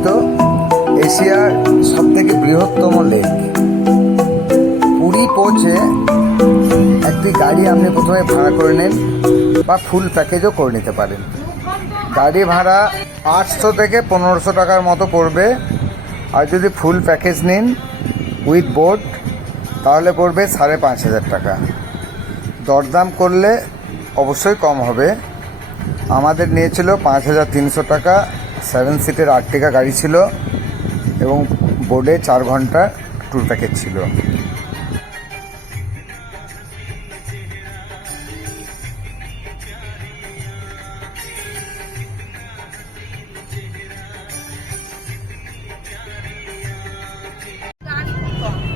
অবস্থিত এশিয়ার সব থেকে বৃহত্তম লেক। পুরী পৌঁছে একটি গাড়ি আপনি প্রথমে ভাড়া করে নেন বা ফুল প্যাকেজও করে নিতে পারেন। গাড়ি ভাড়া আটশো থেকে পনেরোশো টাকার মতো পড়বে। আর যদি ফুল প্যাকেজ নিন উইথ বোট তাহলে পড়বে সাড়ে পাঁচ হাজার টাকা। দরদাম করলে অবশ্যই কম হবে। আমাদের নিয়েছিল পাঁচ হাজার তিনশো টাকা। সেভেন সিটের আর্টিকা গাড়ি ছিল এবং বোর্ডে চার ঘণ্টা ট্যুর প্যাকেজ ছিল।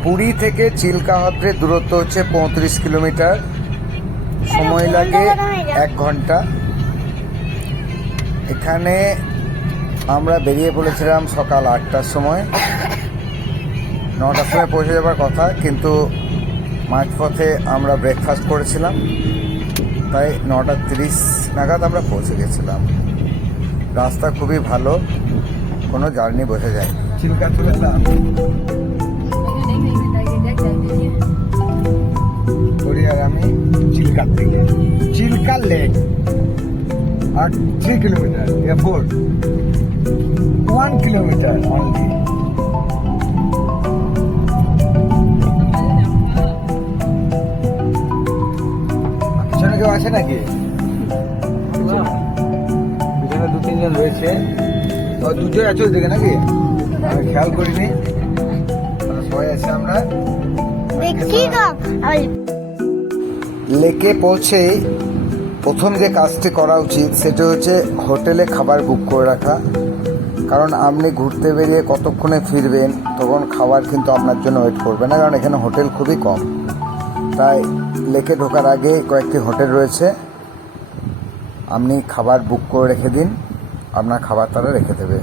পুরী থেকে চিল্কা হ্রদের দূরত্ব হচ্ছে পঁয়ত্রিশ কিলোমিটার। সময় লাগে এক ঘণ্টা। এখানে আমরা বেরিয়ে পড়েছিলাম সকাল আটটার সময়। নটার সময় পৌঁছে যাবার কথা, কিন্তু মাঝপথে আমরা ব্রেকফাস্ট করেছিলাম। তাই নটা তিরিশ নাগাদ আমরা পৌঁছে গেছিলাম। রাস্তা খুবই ভালো, কোনো জার্নি বোঝা যায় চিল্কা আমি চিল্কার থেকে চিল্কা লেক। আর three kilometre airport one kilometre only পিছনে কেউ আছে নাকি? পিছনে দু তিনজন রয়েছে। ও দুটোই আছে ওইদিকে নাকি? আমি খেয়াল করিনি। সবাই আছে আমরা। দেখছি তো। লেকে পৌঁছেই প্রথম যে কাজটি করা উচিত সেটা হচ্ছে হোটেলে খাবার বুক করে রাখা। কারণ আপনি ঘুরতে বেরিয়ে কতক্ষণে ফিরবেন, তখন খাবার কিন্তু আপনার জন্য ওয়েট করবে না, কারণ এখানে হোটেল খুবই কম। তাই লেকে ঢোকার আগে কয়েকটি হোটেল রয়েছে। আপনি খাবার বুক করে রেখে দিন, আপনার খাবার তারা রেখে দেবে।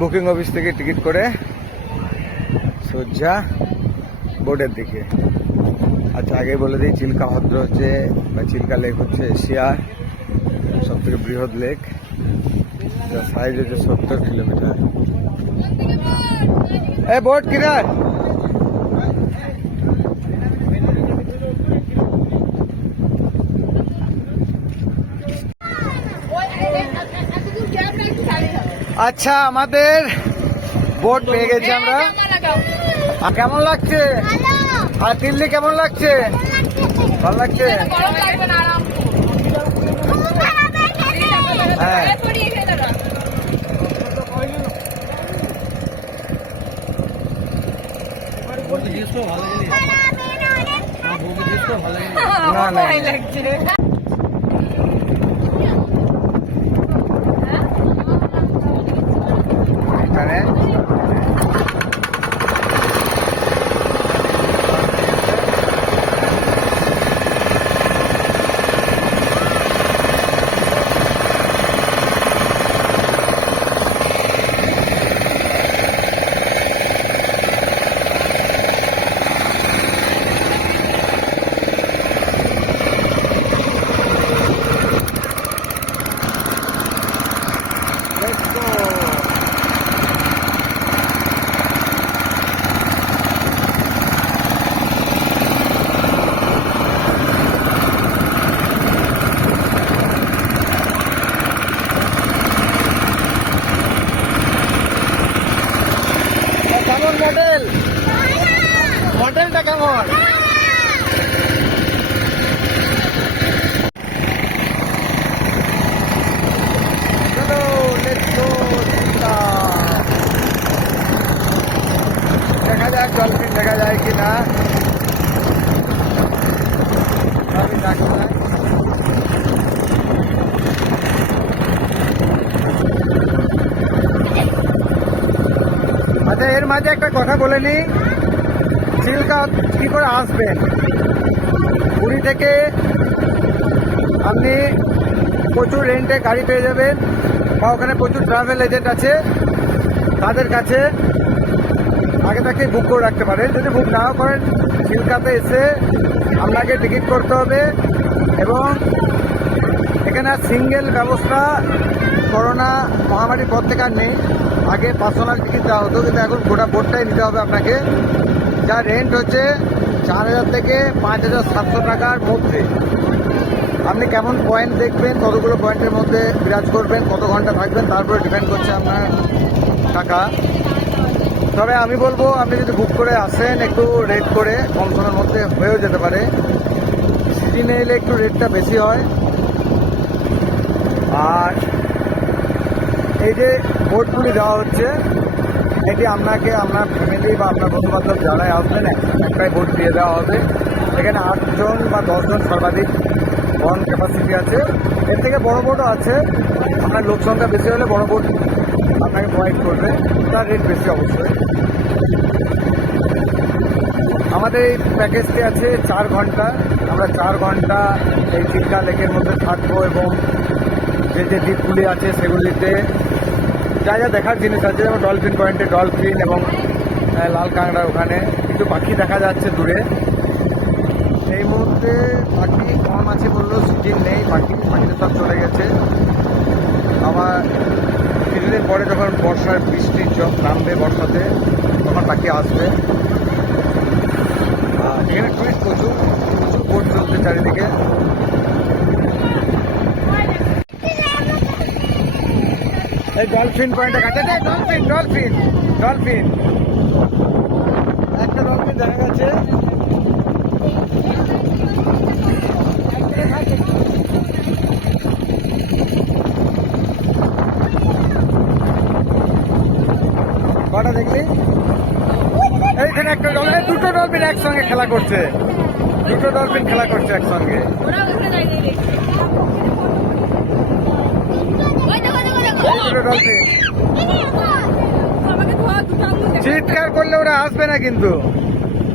বুকিং অফিস থেকে টিকিট করে সোজা বোর্ডের দিকে। আচ্ছা আগে বলে দিই চিল্কা ভদ্র হচ্ছে বা চিল্কা লেক হচ্ছে এশিয়া সব থেকে বৃহৎ লেক সাইজ হচ্ছে সত্তর কিলোমিটার। এ বোট কিনার আচ্ছা আমাদের বোট পেয়ে গেছি আমরা। আর কেমন লাগছে? আর দিল্লি কেমন লাগছে? ভালো লাগছে? হ্যাঁ। না না এখানে Let's go. কেমন মডেল মডেলটা কেমন? দেখা যাক ডলফিন দেখা যায় কি না আমি দেখা আচ্ছা এর মাঝে একটা কথা বলে নি। চিল্কা কি করে আসবেন পুরী থেকে আপনি প্রচুর রেন্টে গাড়ি পেয়ে যাবেন বা ওখানে প্রচুর ট্রাভেল এজেন্ট আছে, তাদের কাছে আগে থেকে বুক করে রাখতে পারেন। যদি বুক নাও করেন চিল্কাতে এসে আপনাকে টিকিট করতে হবে এবং এখানে সিঙ্গেল ব্যবস্থা করোনা মহামারীর পর থেকে আর নেই। আগে পার্সোনাল টিকিট দেওয়া হতো, কিন্তু এখন গোটা বোর্ডটাই নিতে হবে আপনাকে। যার রেন্ট হচ্ছে চার হাজার থেকে পাঁচ হাজার সাতশো টাকার মধ্যে। আপনি কেমন পয়েন্ট দেখবেন, কতগুলো পয়েন্টের মধ্যে বিরাজ করবেন, কত ঘণ্টা থাকবেন তারপরে ডিপেন্ড করছে আপনার টাকা। তবে আমি বলব, আপনি যদি বুক করে আসেন, একটু রেট করে, কম সময়ের মধ্যে হয়েও যেতে পারে। সিজনে এলে একটু রেটটা বেশি হয়। আর এই যে বোর্ডগুলি দেওয়া হচ্ছে এটি আপনাকে, আপনার ফ্যামিলি বা আপনার বন্ধু বান্ধব যারাই আসবেন, একটাই ভোট দিয়ে দেওয়া হবে। এখানে আটজন বা দশজন সর্বাধিক বন ক্যাপাসিটি আছে। এর থেকে বড় বোর্ডও আছে। আপনার লোক সংখ্যা বেশি হলে বড় বোর্ড আপনাকে প্রোভাইড করবে। তার রেট বেশি অবশ্যই। আমাদের এই প্যাকেজটি আছে চার ঘণ্টা। আমরা চার ঘণ্টা এই চিল্কা লেকের মধ্যে থাকব এবং যে যে দ্বীপগুলি আছে সেগুলিতে যা যা দেখার জিনিস আছে, যেমন ডলফিন পয়েন্টে ডলফিন এবং লাল কাঁকড়া ওখানে। কিছু পাখি দেখা যাচ্ছে দূরে। এই মুহূর্তে পাখি কম আছে বললেও সিজন নেই। পাখি পাখিতে সব চলে গেছে। আবার কিছুদিন পরে যখন বর্ষার বৃষ্টির জল নামবে বর্ষাতে, তখন পাখি আসবে। আর এখানে টুরিস্ট প্রচুর প্রচুর বোট চলছে চারিদিকে। এই ডলফিন পয়েন্টে কাছে ডলফিন ডলফিন ডলফিন একটা ডলফিন দেখা গেছে। কটা দেখলি? এইখানে একটা ডলফিন দুটো ডলফিন একসঙ্গে খেলা করছে। দুটো ডলফিন খেলা করছে একসঙ্গে। চিৎকার করলে ওরা আসবে না কিন্তু।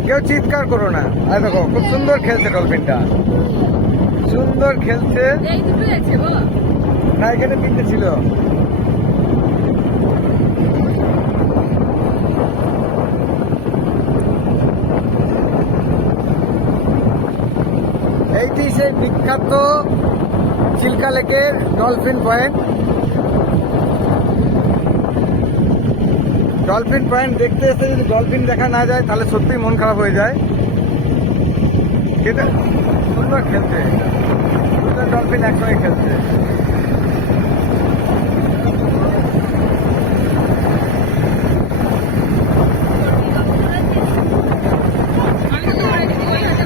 কেউ চিৎকার করো না। আর দেখো, খুব সুন্দর খেলছে ডলফিনটা। সুন্দর খেলছে। না এখানে তিনটে ছিল। এইটি সেই বিখ্যাত চিল্কা লেকের ডলফিন পয়েন্ট। ডলফিন পয়েন্ট দেখতে এসে যদি ডলফিন দেখা না যায়, তাহলে সত্যিই মন খারাপ হয়ে যায়। খেতে সুন্দর খেলছে। সুন্দর ডলফিন একসঙ্গে খেলছে আমি তো ধরে দিই ওই হাতে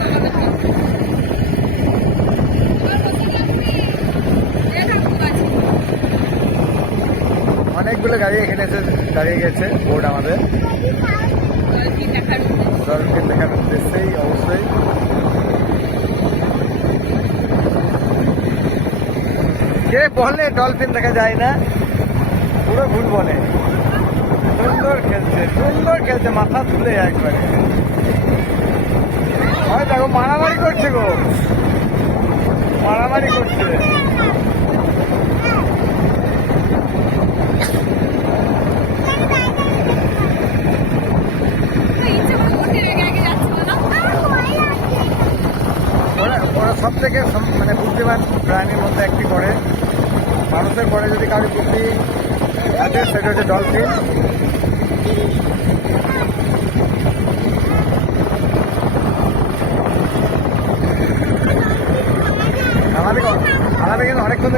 আমাকে অনেকগুলো গাড়ি এখানে এসে দাঁড়িয়ে গেছে বোর্ড আমাদের। ডলফিন দেখার উদ্দেশ্যেই অবশ্যই। কে বলে ডলফিন দেখা যায় না? পুরো ভুল বলে। সুন্দর খেলছে সুন্দর খেলছে, মাথা তুলে একবারে। হয় দেখো, মারামারি করছে গো। মারামারি করছে ইচ্ছে করে রেগে রেগে যাচ্ছে বলো ওরা ওরা সব থেকে মানে বুদ্ধিমান প্রাণীর মধ্যে একটি করে। মানুষের পরে যদি কারও বুদ্ধি আছে সেটা হচ্ছে ডলফিন আমাদের কিন্তু অনেকক্ষণ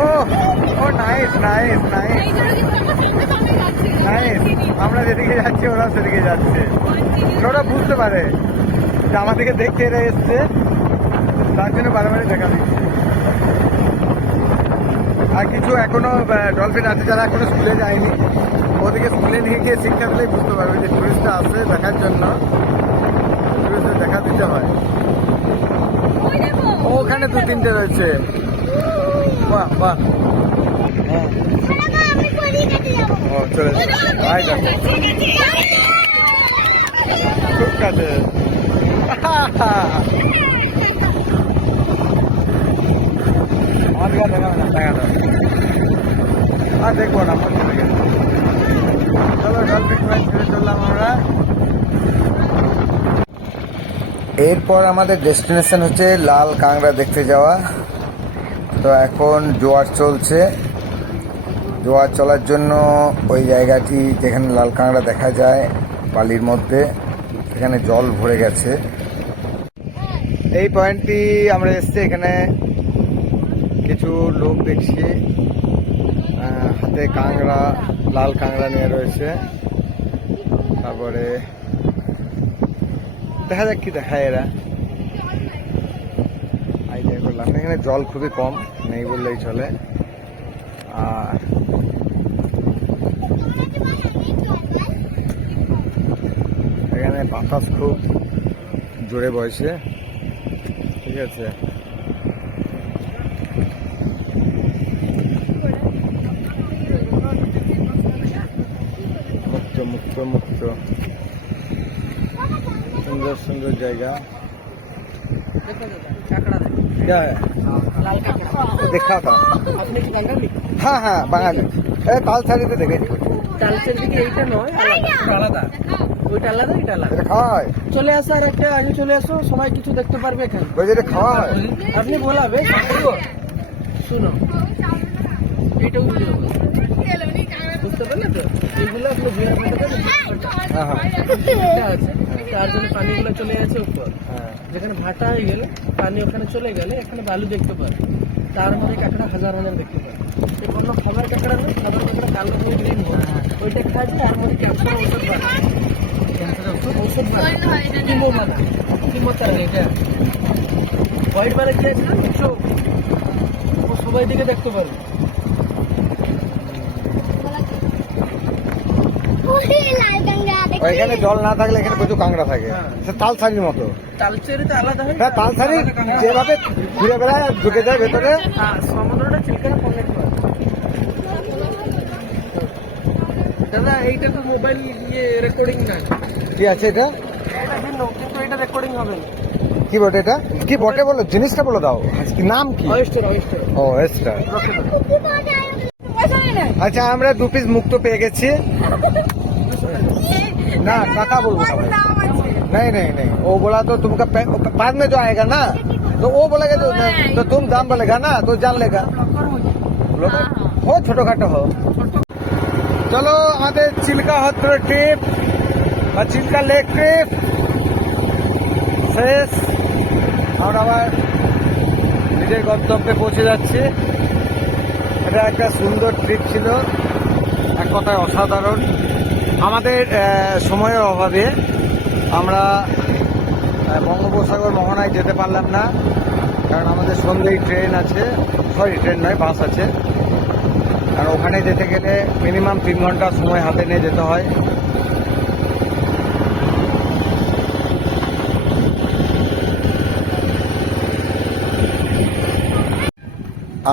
ও ও আমরা যেদিকে যাচ্ছি ওরা সেদিকে যাচ্ছে। ওরা বুঝতে পারে। আমার দিকে দেখতে এরা এসছে। তার জন্য বারবার দেখা দিচ্ছে। আর কিছু এখনও ডলফিন আছে যারা এখনও স্কুলে যায়নি। ওদিকে স্কুলে নিয়ে গিয়ে শিক্ষা দিলেই বুঝতে পারবে যে টুরিস্টরা আসে দেখার জন্য। টুরিস্টদের দেখা দিতে হয়। ওখানে দু তিনটে রয়েছে। বাহ বাহ। হ্যাঁ চলে খুব কাছে। এরপর আমাদের ডেস্টিনেশন হচ্ছে লাল কাংড়া দেখতে যাওয়া। তো এখন জোয়ার চলছে। জোয়ার চলার জন্য ওই জায়গাটি যেখানে লাল কাঁকড়া দেখা যায়, বালির মধ্যে, সেখানে জল ভরে গেছে। এই পয়েন্টটি আমরা এসছি এখানে কিছু লোক দেখছি হাতে কাংড়া লাল কাংড়া নিয়ে রয়েছে। তারপরে দেখা যাক কি দেখায় এরা। আইডিয়া করলাম। এখানে জল খুবই কম, নেই বললেই চলে। আর এখানে বাতাস খুব জোরে বয়সে ঠিক আছে মুক্ত মুক্ত মুক্ত সুন্দর সুন্দর জায়গা কাঁকড়া দেখো। क्या है লাল কাঁকড়া देखा था আপনি কি বাঙালি हाँ हाँ বাঙালি এ তাল শাড়িতে দেখেছি ডালচের দিকে এইটা নয় আলাদা। ওইটা আলাদা। এটা আলাদা চলে আসো আর একটা আগে চলে আসো সবাই কিছু দেখতে পারবে এখানে। ওই যেটা খাওয়া হয় আপনি বলাবে শুনো বুঝতে হবে। বুঝতে পারলে তো? এইগুলো আপনি হ্যাঁ হ্যাঁ। আছে তার জন্য পানিগুলো চলে গেছে উপর। হ্যাঁ। যেখানে ভাটা হয়ে গেলে পানি ওখানে চলে গেলে এখানে বালু দেখতে পাবে তার মধ্যে কাঁকড়া হাজার হাজার দেখতে পাই কোনো খাবার কাঁকড়া না? সাধারণ কাঁকড়া কালো হয়ে। গ্রিন ওইটা খাওয়া যায় আর মধ্যে ক্যান্সার ওষুধ বানায়। ক্যান্সার ওষুধ ওষুধ বানায়। কিমো বানায়। কিমো চালে এটা? হোয়াইট মানে কি আছে না সবাই দিকে দেখতে পারবে ওইখানে জল না থাকলে এখানে প্রচুর কাঁকড়া থাকে। হ্যাঁ। তাল শাড়ির মতো। হয় হ্যাঁ তাল শাড়ি যেভাবে ঘুরে বেড়ায় আর ঢুকে যায় ভেতরে। হ্যাঁ সমুদ্রটা চিলকানা পকেট করে দাদা এইটা তো মোবাইল ইয়ে রেকর্ডিং না কি আছে এটা? এটা কিন্তু এটা রেকর্ডিং হবে না। কি বটে এটা? কি বটে বলো? জিনিসটা বলে দাও। কি নাম কি? ও আচ্ছা আমরা দু পিস মুক্ত পেয়ে গেছি। ना टाटा बोल बोला भाई नहीं नहीं नहीं वो बोला तो तुमका पे- बाद में जो आएगा ना तो वो बोलेगा तो, तो तुम दाम बोलेगा ना तो जान लेगा লোক হো ছোটখাটো হো চলো আমাদের চিল্কা হত্র ট্রিপ বা চিল্কা লেক ট্রিপ শেষ আমরা আবার নিজের গন্তব্যে পৌঁছে যাচ্ছি এটা একটা সুন্দর ট্রিপ ছিল এক কথায় অসাধারণ আমাদের সময়ের অভাবে আমরা বঙ্গোপসাগর মোহনায় যেতে পারলাম না। কারণ আমাদের সন্ধ্যেই ট্রেন আছে। সরি, ট্রেন নয়, বাস আছে। আর ওখানে যেতে গেলে মিনিমাম তিন ঘণ্টা সময় হাতে নিয়ে যেতে হয়।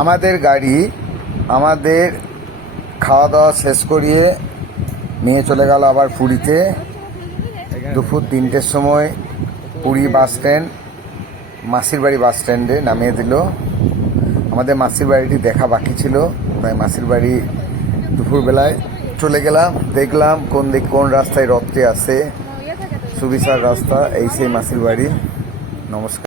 আমাদের গাড়ি আমাদের খাওয়া দাওয়া শেষ করিয়ে নিয়ে চলে গেল আবার পুরীতে। দুপুর তিনটের সময় পুরী বাস স্ট্যান্ড, মাসির বাড়ি বাস স্ট্যান্ডে নামিয়ে দিল। আমাদের মাসির বাড়িটি দেখা বাকি ছিল, তাই মাসির বাড়ি দুপুরবেলায় চলে গেলাম। দেখলাম কোন দিক, কোন রাস্তায় রথটি আছে। সুবিশাল রাস্তা, এই সেই মাসির বাড়ি। নমস্কার।